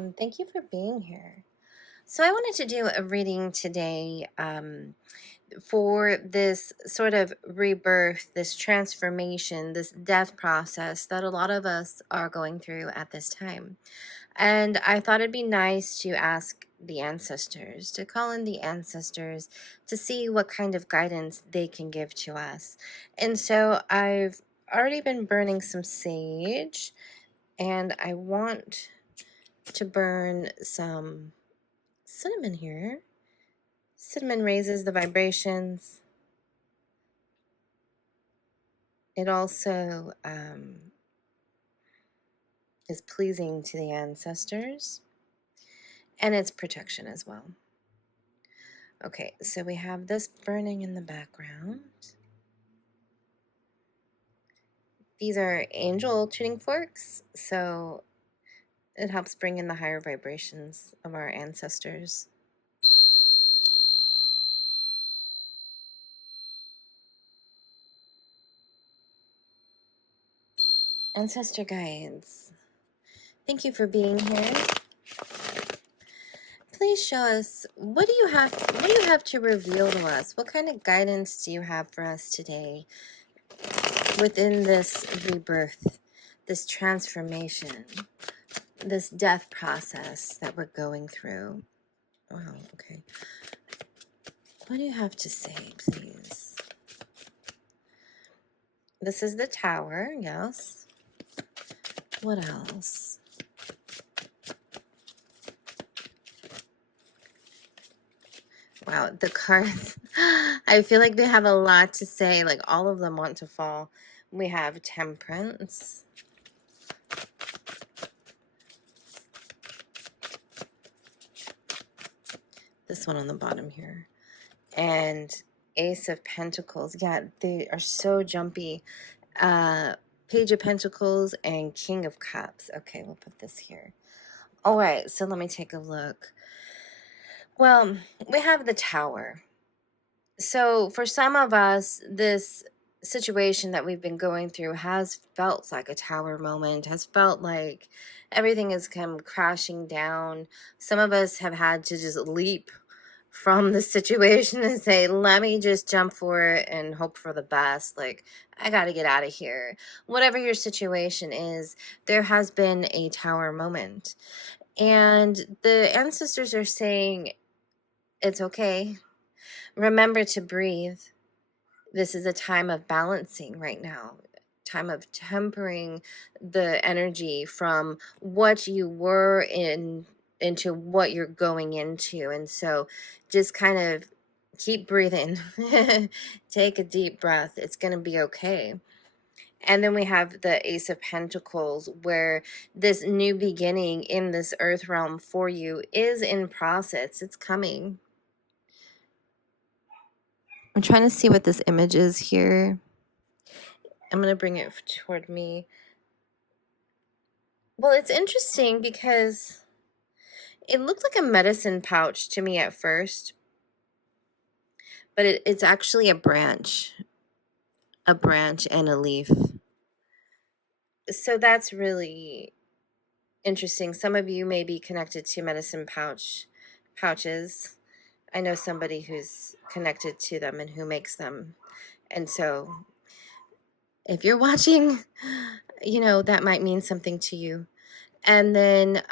welcome. Thank you for being here. So, I wanted to do a reading today for this sort of rebirth, this transformation, this death process that a lot of us are going through at this time. And I thought it'd be nice to ask the ancestors, to call in the ancestors to see what kind of guidance they can give to us. And so, I've already been burning some sage, and I want to burn some cinnamon here. Cinnamon raises the vibrations. It also is pleasing to the ancestors, and it's protection as well. Okay, so we have this burning in the background. These are angel tuning forks, so it helps bring in the higher vibrations of our ancestors. Ancestor guides, thank you for being here. Please show us, what do you have to reveal to us? What kind of guidance do you have for us today within this rebirth, this transformation, this death process that we're going through? Wow, okay. What do you have to say, please? This is the Tower, yes. What else? Wow, the cards, I feel like they have a lot to say, like all of them want to fall. We have Temperance. This one on the bottom here. And Ace of Pentacles. Yeah, they are so jumpy. Page of Pentacles and King of Cups. Okay, we'll put this here. All right, so let me take a look. Well, we have the Tower. So for some of us, this situation that we've been going through has felt like a tower moment, has felt like everything has come crashing down. Some of us have had to just leap from the situation and say, let me just jump for it and hope for the best. Like, I got to get out of here. Whatever your situation is, there has been a tower moment. And the ancestors are saying, it's okay. Remember to breathe. This is a time of balancing right now, time of tempering the energy from what you were in into what you're going into. And so just kind of keep breathing. Take a deep breath. It's going to be okay. And then we have the Ace of Pentacles, where this new beginning in this earth realm for you is in process. It's coming. I'm trying to see what this image is here. I'm going to bring it toward me. Well, it's interesting because it looked like a medicine pouch to me at first, but it's actually a branch and a leaf. So that's really interesting. Some of you may be connected to medicine pouches. I know somebody who's connected to them and who makes them. And so if you're watching, that might mean something to you. And then,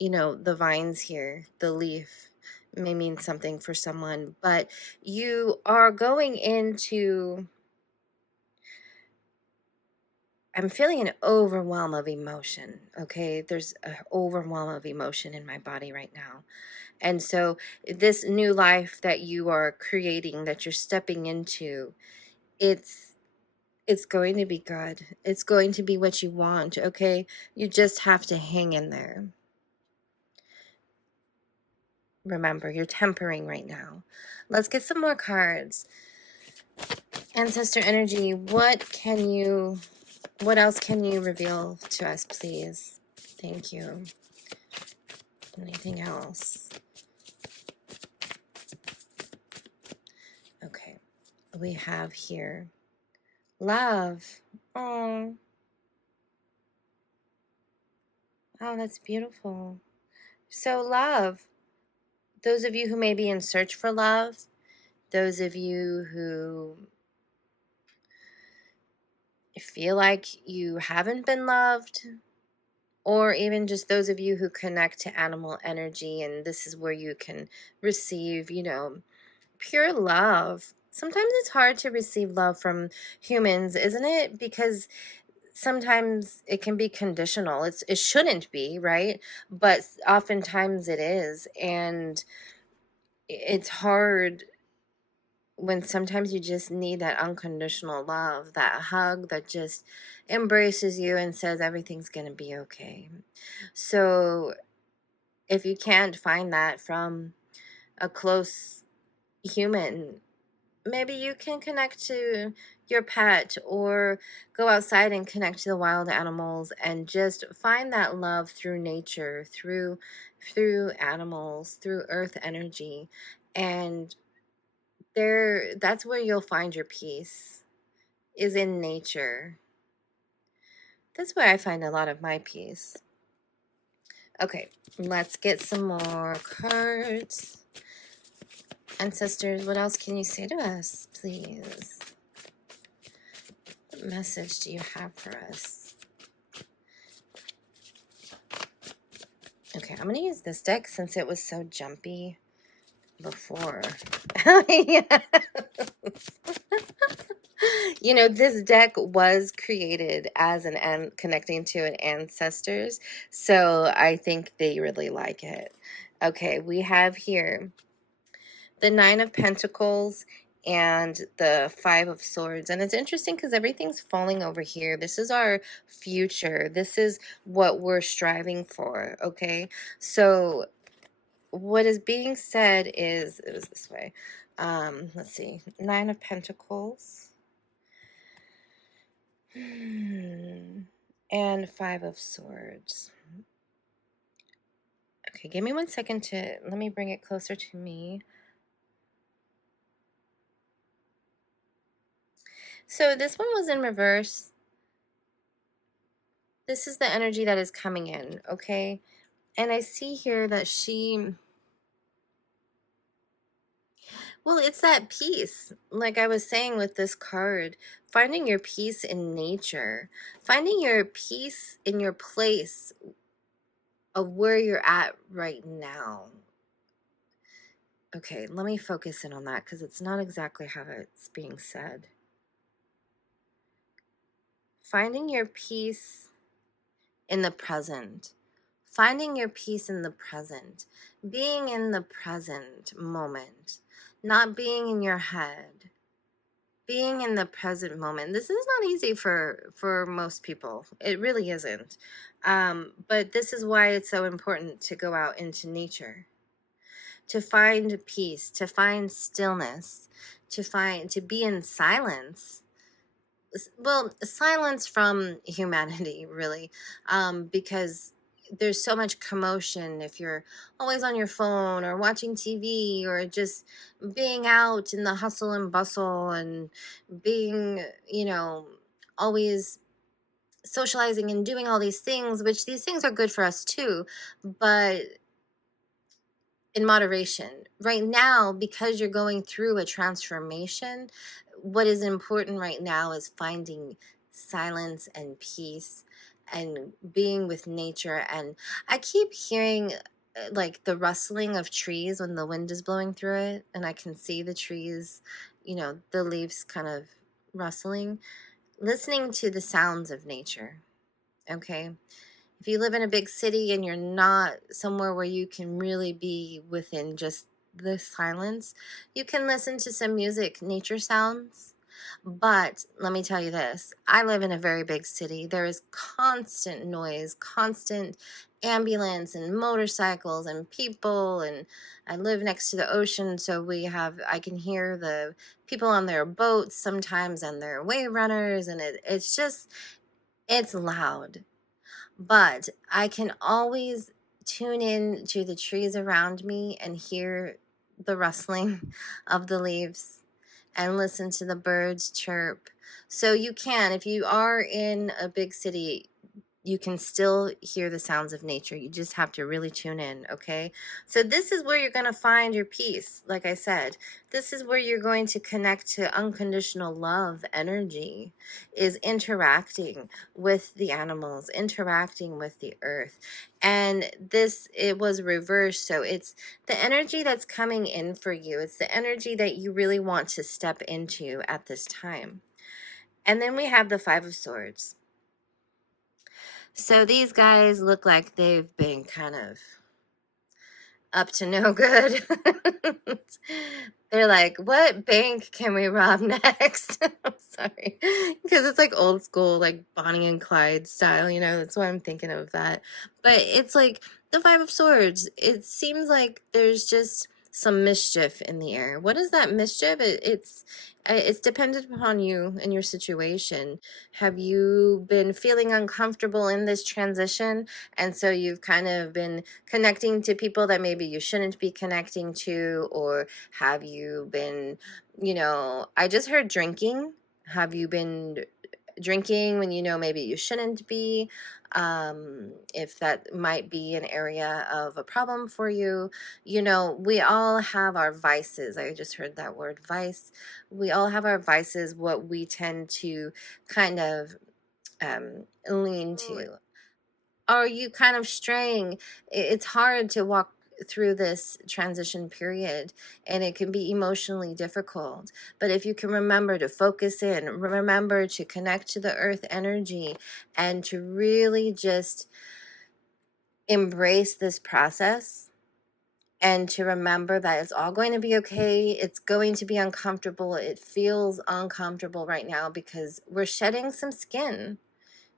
the vines here, the leaf may mean something for someone, but you are going into, I'm feeling an overwhelm of emotion, okay? There's an overwhelm of emotion in my body right now. And so this new life that you are creating, that you're stepping into, it's going to be good. It's going to be what you want, okay? You just have to hang in there. Remember, you're tempering right now. Let's get some more cards. Ancestor Energy, what else can you reveal to us, please? Thank you. Anything else? Okay. We have here love. Oh. Oh, that's beautiful. So love, those of you who may be in search for love, those of you who feel like you haven't been loved, or even just those of you who connect to animal energy, and this is where you can receive, pure love. Sometimes it's hard to receive love from humans, isn't it? Because sometimes it can be conditional. It shouldn't be, right? But oftentimes it is, and it's hard when sometimes you just need that unconditional love, that hug that just embraces you and says everything's going to be okay. So if you can't find that from a close human, maybe you can connect to your pet or go outside and connect to the wild animals and just find that love through nature, through animals, through earth energy. And that's where you'll find your peace, is in nature. That's where I find a lot of my peace. Okay, let's get some more cards. Ancestors, what else can you say to us, please? What message do you have for us? Okay, I'm going to use this deck since it was so jumpy before. This deck was created as connecting to an ancestors, so I think they really like it. Okay, we have here the Nine of Pentacles and the Five of Swords. And it's interesting because everything's falling over here. This is our future. This is what we're striving for, okay? So what is being said is, it was this way. Let's see. Nine of Pentacles. And Five of Swords. Okay, give me 1 second let me bring it closer to me. So this one was in reverse. This is the energy that is coming in, okay? And I see here that well, it's that peace. Like I was saying with this card, finding your peace in nature, finding your peace in your place of where you're at right now. Okay, let me focus in on that because it's not exactly how it's being said. Finding your peace in the present. Finding your peace in the present. Being in the present moment. Not being in your head. Being in the present moment. This is not easy for most people. It really isn't. But this is why it's so important to go out into nature. To find peace. To find stillness. To be in silence. Well, silence from humanity, really, because there's so much commotion if you're always on your phone or watching TV or just being out in the hustle and bustle and being, always socializing and doing all these things, which these things are good for us too, but in moderation. Right now, because you're going through a transformation, what is important right now is finding silence and peace and being with nature. And I keep hearing like the rustling of trees when the wind is blowing through it, and I can see the trees, the leaves kind of rustling, listening to the sounds of nature. Okay. If you live in a big city and you're not somewhere where you can really be within just the silence, you can listen to some music, nature sounds. But let me tell you this, I live in a very big city. There is constant noise, constant ambulance and motorcycles and people, and I live next to the ocean, so I can hear the people on their boats sometimes and their wave runners, and it's loud. But I can always tune in to the trees around me and hear the rustling of the leaves and listen to the birds chirp. So you can, if you are in a big city, you can still hear the sounds of nature. You just have to really tune in, okay? So this is where you're going to find your peace. Like I said, this is where you're going to connect to unconditional love energy, is interacting with the animals, interacting with the earth. And this, it was reversed. So it's the energy that's coming in for you. It's the energy that you really want to step into at this time. And then we have the Five of Swords. So these guys look like they've been kind of up to no good. They're like, what bank can we rob next? I'm sorry. Because it's like old school, like Bonnie and Clyde style, you know, that's why I'm thinking of that. But it's like the Five of Swords. It seems like there's just some mischief in the air. What is that mischief? It's dependent upon you and your situation. Have you been feeling uncomfortable in this transition? And so you've kind of been connecting to people that maybe you shouldn't be connecting to, or have you been, you know, I just heard drinking. Have you been drinking when you know maybe you shouldn't be? If that might be an area of a problem for you. You know, we all have our vices. I just heard that word, vice. We all have our vices, what we tend to kind of lean to. Are you kind of straying? It's hard to walk through this transition period, and it can be emotionally difficult. But if you can remember to focus in, remember to connect to the earth energy, and to really just embrace this process, and to remember that it's all going to be okay. It's going to be uncomfortable. It feels uncomfortable right now because we're shedding some skin.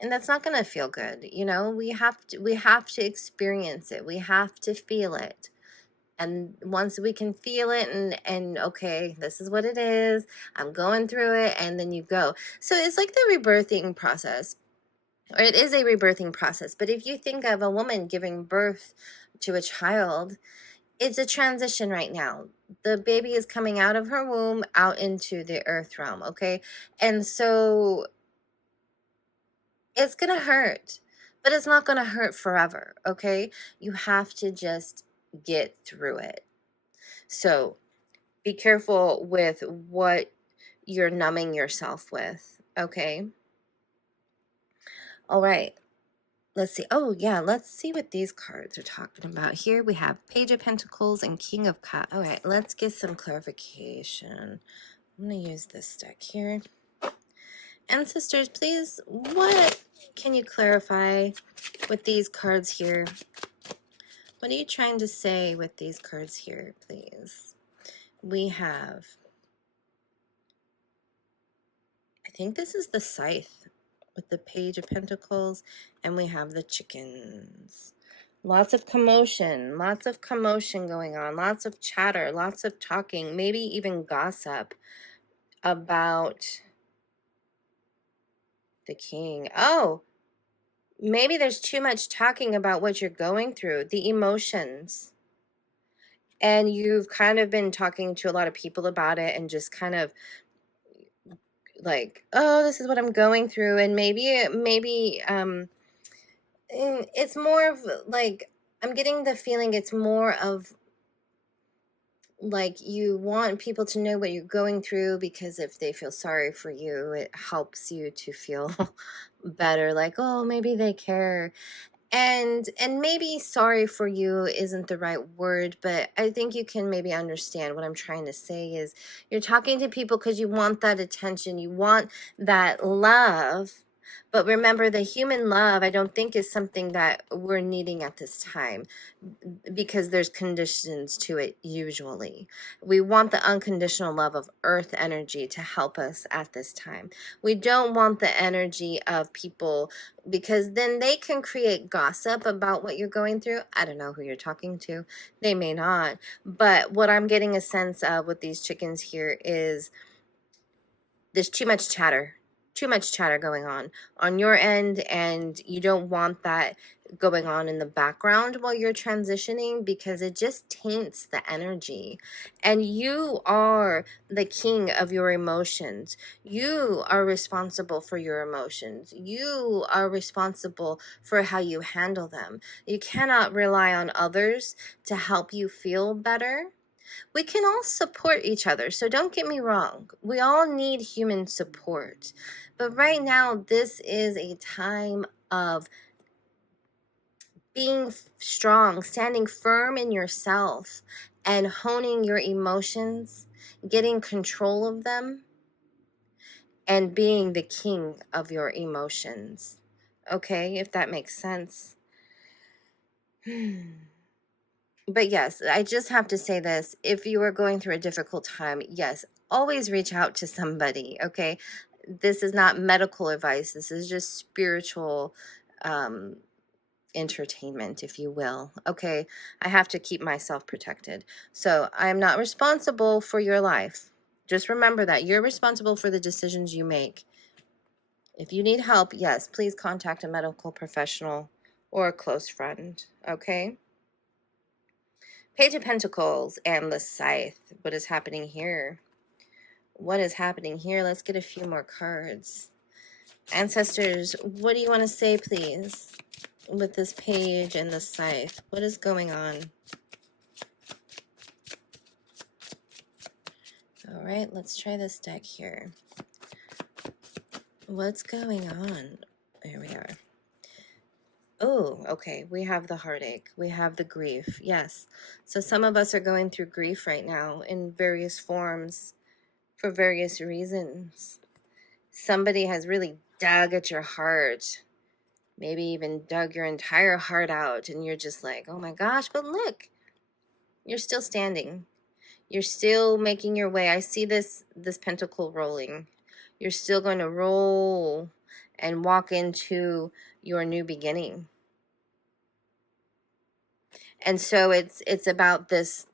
And that's not going to feel good. You know, we have to experience it. We have to feel it. And once we can feel it and okay, this is what it is. I'm going through it, and then you go. So it's like the rebirthing process. Or it is a rebirthing process. But if you think of a woman giving birth to a child, it's a transition right now. The baby is coming out of her womb out into the earth realm, okay? And so it's going to hurt, but it's not going to hurt forever, okay? You have to just get through it. So be careful with what you're numbing yourself with, okay? All right. Let's see. Oh, yeah. Let's see what these cards are talking about. Here we have Page of Pentacles and King of Cups. All right. Let's get some clarification. I'm going to use this deck here. Ancestors, please, what can you clarify with these cards here? What are you trying to say with these cards here, please? We have, I think this is the Scythe with the Page of Pentacles, and we have the chickens. Lots of commotion going on, lots of chatter, lots of talking, maybe even gossip about the king. Oh, maybe there's too much talking about what you're going through, the emotions. And you've kind of been talking to a lot of people about it and just kind of like, oh, this is what I'm going through. And maybe it's more of like, I'm getting the feeling it's more of like you want people to know what you're going through, because if they feel sorry for you, it helps you to feel better, like, oh, maybe they care. And maybe sorry for you isn't the right word, but I think you can maybe understand what I'm trying to say is you're talking to people because you want that attention, you want that love. But remember, the human love, I don't think is something that we're needing at this time, because there's conditions to it usually. We want the unconditional love of earth energy to help us at this time. We don't want the energy of people, because then they can create gossip about what you're going through. I don't know who you're talking to. They may not. But what I'm getting a sense of with these chickens here is there's too much chatter. too much chatter going on your end, and you don't want that going on in the background while you're transitioning, because it just taints the energy. And you are the king of your emotions. You are responsible for your emotions. You are responsible for how you handle them. You cannot rely on others to help you feel better. We can all support each other, so don't get me wrong. We all need human support. But right now, this is a time of being strong, standing firm in yourself, and honing your emotions, getting control of them, and being the king of your emotions. Okay, if that makes sense. But yes, I just have to say this. If you are going through a difficult time, yes, always reach out to somebody, okay? This is not medical advice. This is just spiritual entertainment, if you will, okay? I have to keep myself protected. So I am not responsible for your life. Just remember that. You're responsible for the decisions you make. If you need help, yes, please contact a medical professional or a close friend, okay? Page of Pentacles and the Scythe. What is happening here? What is happening here? Let's get a few more cards. Ancestors, what do you want to say, please, with this page and the Scythe? What is going on? All right, let's try this deck here. What's going on? Here we are. Oh, okay. We have the heartache. We have the grief. Yes. So some of us are going through grief right now in various forms for various reasons. Somebody has really dug at your heart, maybe even dug your entire heart out, and you're just like, oh my gosh, but look, you're still standing. You're still making your way. I see this pentacle rolling. You're still going to roll and walk into your new beginning. And so it's about this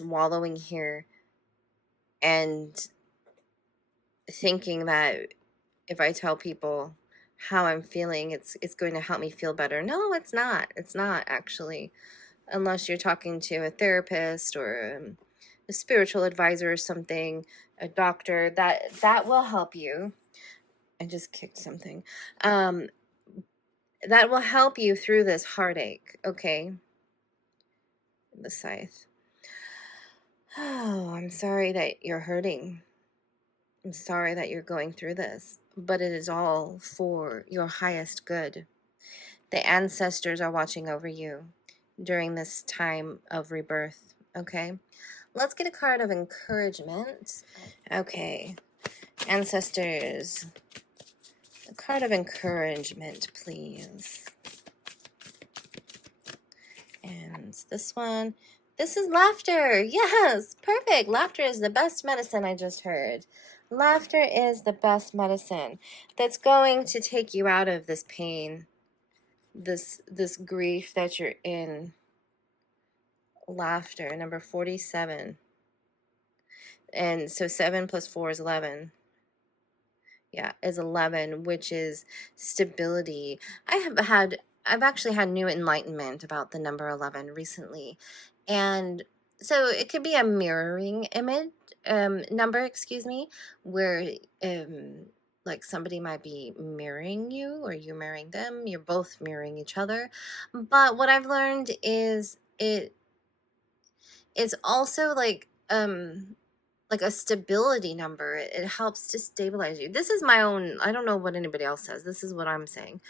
wallowing here and thinking that if I tell people how I'm feeling, it's going to help me feel better. No, it's not. It's not actually, unless you're talking to a therapist or a spiritual advisor or something, a doctor, that will help you. I just kicked something. That will help you through this heartache, okay? The Scythe. Oh, I'm sorry that you're hurting. I'm sorry that you're going through this, but it is all for your highest good. The ancestors are watching over you during this time of rebirth, okay? Let's get a card of encouragement. Okay, ancestors, a card of encouragement, please. And this one, this is laughter. Yes, perfect. Laughter is the best medicine, I just heard. Laughter is the best medicine that's going to take you out of this pain, this grief that you're in. Laughter, number 47. And so 7 plus 4 is 11. Yeah, is 11, which is stability. I've actually had new enlightenment about the number 11 recently. And so it could be a mirroring image, number, excuse me, where like somebody might be mirroring you or you mirroring them. You're both mirroring each other. But what I've learned is it's also like a stability number. It helps to stabilize you. This is my own, I don't know what anybody else says. This is what I'm saying.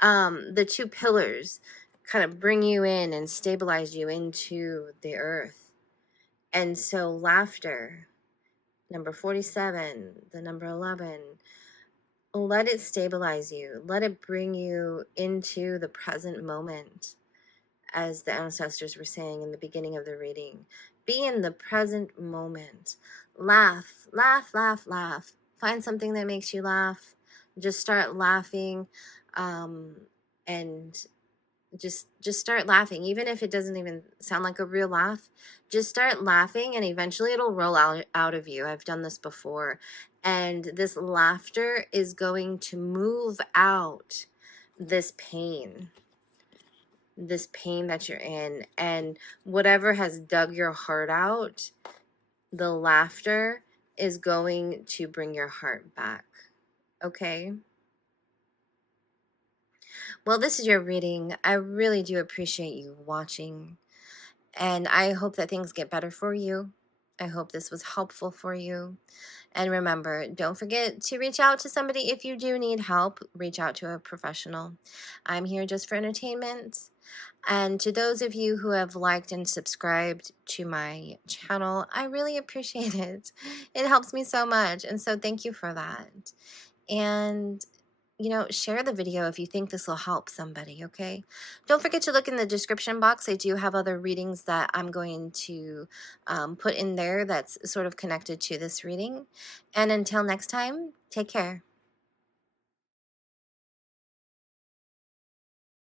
The two pillars kind of bring you in and stabilize you into the earth. And so laughter, number 47, the number 11, let it stabilize you. Let it bring you into the present moment. As the ancestors were saying in the beginning of the reading, be in the present moment. Laugh, laugh, laugh, laugh. Find something that makes you laugh. Just start laughing, and just start laughing. Even if it doesn't even sound like a real laugh, just start laughing, and eventually it'll roll out of you. I've done this before. And this laughter is going to move out this pain that you're in. And whatever has dug your heart out, the laughter is going to bring your heart back. Okay? Well, this is your reading. I really do appreciate you watching. And I hope that things get better for you. I hope this was helpful for you. And remember, don't forget to reach out to somebody if you do need help. Reach out to a professional. I'm here just for entertainment. And to those of you who have liked and subscribed to my channel, I really appreciate it. It helps me so much. And so thank you for that. And share the video if you think this will help somebody, okay? Don't forget to look in the description box. I do have other readings that I'm going to put in there that's sort of connected to this reading. And until next time, take care.